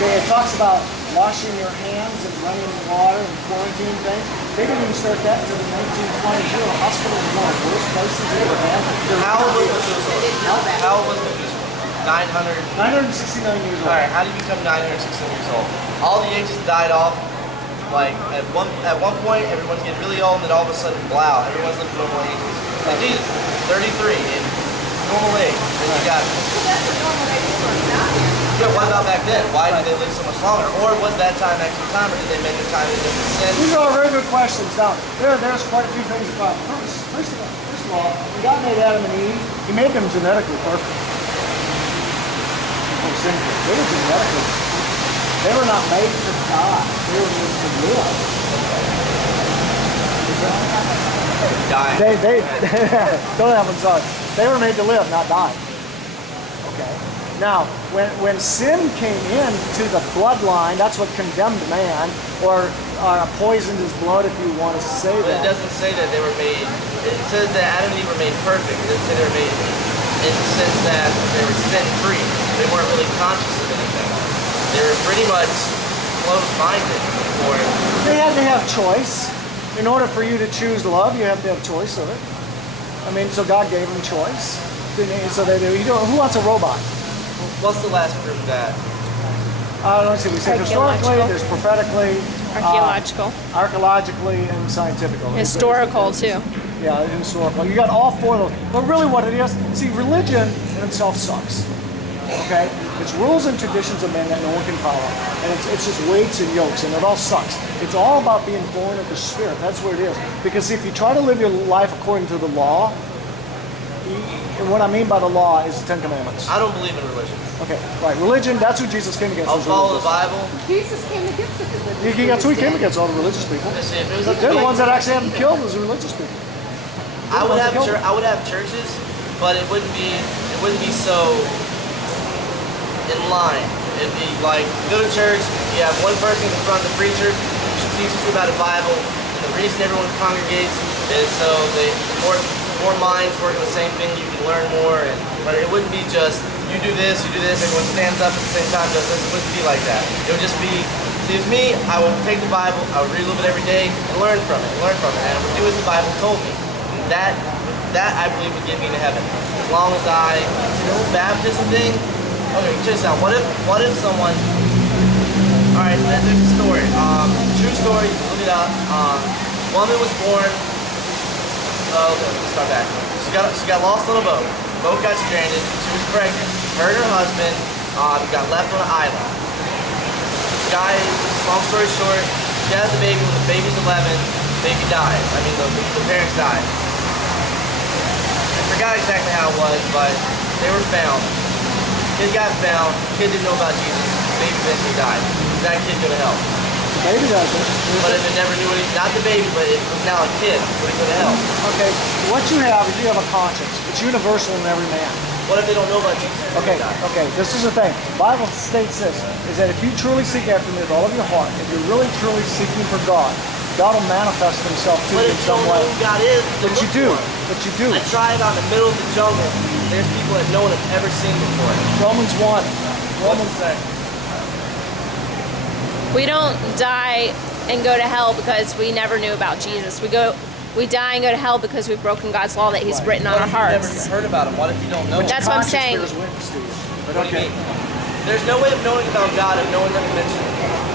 Okay, it talks about washing your hands and running water and quarantine things. They didn't even start that until the 1920s. You know, hospitals were one of the worst places they were at. How old was Methuselah? How old was Methuselah? 969 years old. Alright, how do you become 916 years old? All the ages died off. Like, at one point, everyone's getting really old, and then all of a sudden, wow, everyone's living normal ages. Like Jesus, 33 in normal age. Then you got... Well, that's a normal age for us now. Yeah, what about back then? Why did they live so much longer? Or was that time actual time, or did they make a time that doesn't sense? These are all very good questions. Now, there's quite a few things about first of all, when God made Adam and Eve, He made them genetically perfect. They were genetically perfect. They were not made to die. They were made to live. Dying. Don't have them, sorry. They were made to live, not die. Okay. Now, when sin came into the bloodline, that's what condemned man, or poisoned his blood, if you want to say But that. it doesn't say that they were made. It says that Adam and Eve were made perfect. It doesn't say they were made in the sense that they were sin-free. They weren't really conscious of anything. They were pretty much closed-minded before. They had to have choice. In order for you to choose love, you have to have choice of it. I mean, so God gave them choice. So who wants a robot? What's the last proof of that? Let's see. We say historically, there's prophetically, Archaeological. archaeologically, and scientifical. Historical, too. Yeah, historical. You got all four of those. But really what it is, see, religion in itself sucks. Okay? It's rules and traditions of men that no one can follow. And it's just weights and yokes, and it all sucks. It's all about being born of the Spirit. That's what it is. Because if you try to live your life according to the law, and what I mean by the law is the Ten Commandments. I don't believe in religion. Okay, right. Religion, that's who Jesus came against. I'll follow the Bible. Jesus came against the religious. That's who he came against, all the religious people. Let's see, if it was up to They're the me, ones that actually have him killed as the religious people. I would have churches, but it wouldn't be so in line. It'd be like, you go to church, you have one person in front of the preacher who teaches you about the Bible, and the reason everyone congregates is so more minds working the same thing, you can learn more. But it wouldn't be just, you do this, everyone stands up at the same time, does this. It wouldn't be like that. It would just be, see, with me, I would take the Bible, I would read a little bit every day, and learn from it, and I would do as the Bible told me. And that I believe would get me into heaven. As long as the whole baptism thing, okay, check this out. What if someone, alright, there's a story, true story, look it up. Woman was born, let's start back. She got lost on a boat. The boat got stranded. She was pregnant. Her and her husband got left on an island. The guy, long story short, she has the baby. When the baby's 11, the baby died. I mean, the parents died. I forgot exactly how it was, but they were found. Kid got found. Kid didn't know about Jesus. The baby eventually died. Is that kid go to hell? The baby doesn't. But if it never knew not the baby, but it was now a kid, would it go to hell? Okay, what you have is you have a conscience. It's universal in every man. What if they don't know about Jesus? Okay, this is the thing. The Bible states this, is that if you truly seek after me with all of your heart, if you're really truly seeking for God, God will manifest himself to you in some way. God is, But you do. I tried out in the middle of the jungle. There's people that no one has ever seen before. Romans 1. Romans say. We don't die and go to hell because we never knew about Jesus. We die and go to hell because we've broken God's law that He's written on our hearts. You've never heard about Him. What if you don't know Him? That's what I'm saying. What do you mean? There's no way of knowing about God if no one's ever mentioned Him.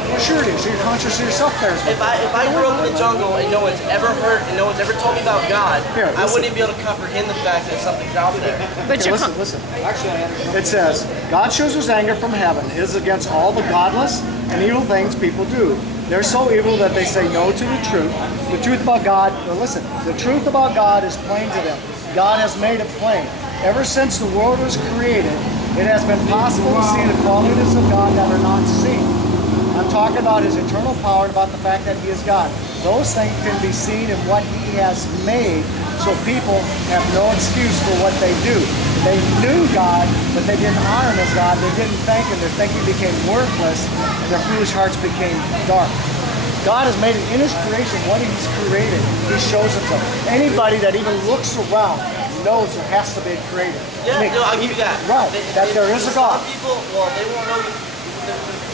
Well, sure it is. Your conscience of yourself bears If I grew up in the jungle and no one's ever heard and no one's ever told me about God, I wouldn't even be able to comprehend the fact that something's out there. But Okay, listen. It says, God shows His anger from heaven. It is against all the godless and evil things people do. They're so evil that they say no to the truth. The truth about God, well, listen, the truth about God is plain to them. God has made it plain. Ever since the world was created, it has been possible to see the qualities of God that are not seen. I'm talking about His eternal power and about the fact that He is God. Those things can be seen in what He has made, so people have no excuse for what they do. They knew God, but they didn't honor Him as God. They didn't thank Him. Their thinking became worthless, and their foolish hearts became dark. God has made it in His creation what He's created. He shows Himself. Anybody that even looks around knows there has to be a creator. Yeah, no, I'll give you that. Right, that there is a God. Some people, well, they won't know.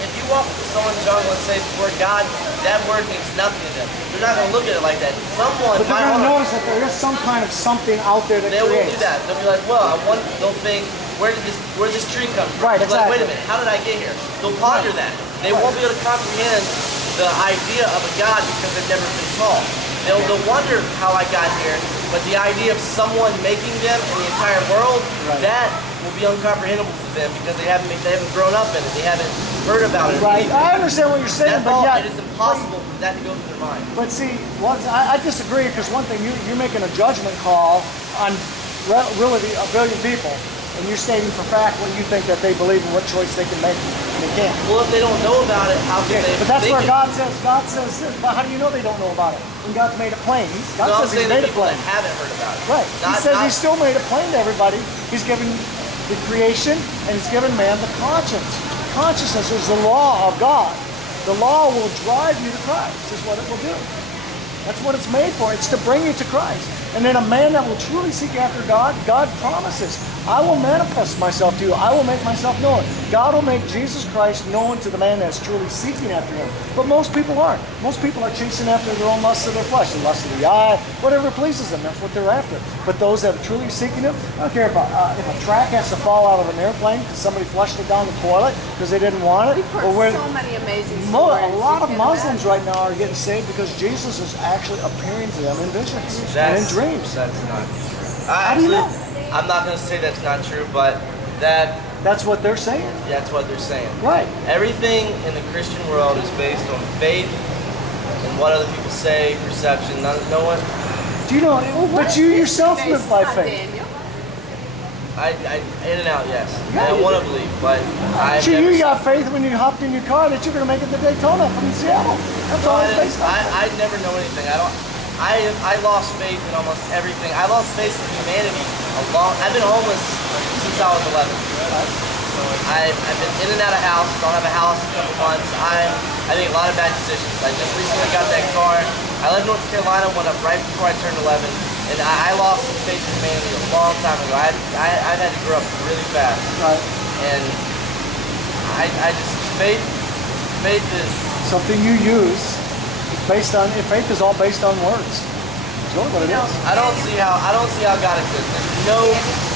If you walk with someone in the jungle and say the word God, that word means nothing to them. They're not going to look at it like that. Someone, But they're going to notice that there is some kind of something out there that they will creates. do that. They'll be like, well, they'll think, where did this tree come from? Right, They'll be exactly. like, wait a minute, how did I get here? They'll ponder that. They won't be able to comprehend the idea of a God because they've never been taught. They'll wonder how I got here, but the idea of someone making them in the entire world, that will be uncomprehendable to them because they haven't grown up in it. They haven't heard about it. Right. I understand what you're saying, but yet it is impossible for that to go through their mind. But see, I disagree because one thing, you're making a judgment call on really a billion people, and you're stating for fact what you think that they believe and what choice they can make, and they can't. Well, if they don't know about it, how can they? But that's think where it? God says this. But how do you know they don't know about it? When God's made it plain. God No, I'm says He saying the made it people plain. that haven't heard about it. Right. He says He still made it plain to everybody. He's given the creation, and He's given man the conscience. Consciousness is the law of God. The law will drive you to Christ, is what it will do. That's what it's made for. It's to bring you to Christ. And then a man that will truly seek after God, God promises, I will manifest myself to you. I will make myself known. God will make Jesus Christ known to the man that's truly seeking after Him. But most people aren't. Most people are chasing after their own lusts of their flesh, the lust of the eye, whatever pleases them. That's what they're after. But those that are truly seeking Him, I don't care if a track has to fall out of an airplane because somebody flushed it down the toilet because they didn't want it. We've heard where so many amazing a stories. lot of You can Muslims imagine. right now are getting saved because Jesus is actually appearing to them in visions and in dreams. That's not. How do you know? I'm not going to say that's not true, but That's what they're saying. that's what they're saying. Right. Everything in the Christian world is based on faith and what other people say, perception. No one. Do you know? What But is you this yourself based live by on, faith. Daniel? I in and out, yes. Yeah, I you want to do. believe, but I've See, never you got faith when you hopped in your car that you're going to make it to Daytona from Seattle. That's all it's based on. I never know anything. I lost faith in almost everything. I lost faith in humanity I've been homeless since I was 11. I've been in and out of house. Don't have a house in a couple months. I made a lot of bad decisions. I just recently got that car. I left North Carolina right before I turned 11, and I lost faith in humanity a long time ago. I've had to grow up really fast. Right. And I just faith is Something you use based on, faith is all based on words. It's really what it is. I don't see how God exists. There's no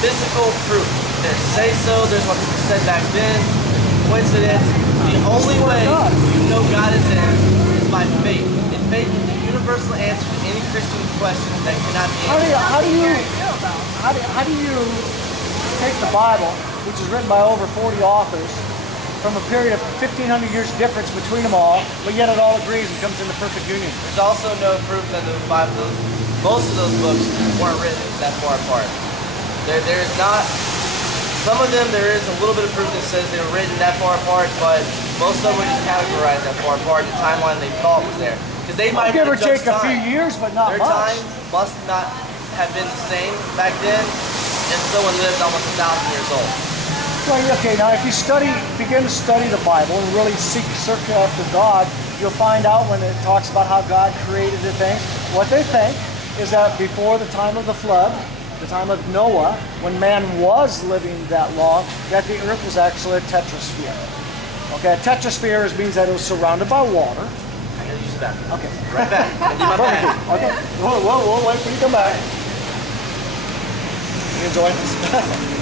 physical proof. There's say so. There's what people said back then. Coincidence. The only way you know God is there is by faith. And faith is the universal answer to any Christian question that cannot be answered. How do you take the Bible, which is written by over 40 authors, from a period of 1,500 years difference between them all, but yet it all agrees and comes into perfect union? There's also no proof that the Bible, most of those books weren't written that far apart. There's not. Some of them there is a little bit of proof that says they were written that far apart, but most of them were just categorized that far apart. The timeline they thought was there, because they might Give or have judged take a few time. years, but not Their much. time must not have been the same back then, and someone lived almost 1,000 years old. Well, okay, now if you begin to study the Bible and really search after God, you'll find out when it talks about how God created the things, what they think is that before the time of the flood, the time of Noah, when man was living that long, that the earth was actually a tetrasphere. Okay, a tetrasphere means that it was surrounded by water. I gotta use the bathroom. Okay. Right back. I'll do my bag. Okay. We'll wait till you come back. You enjoying this?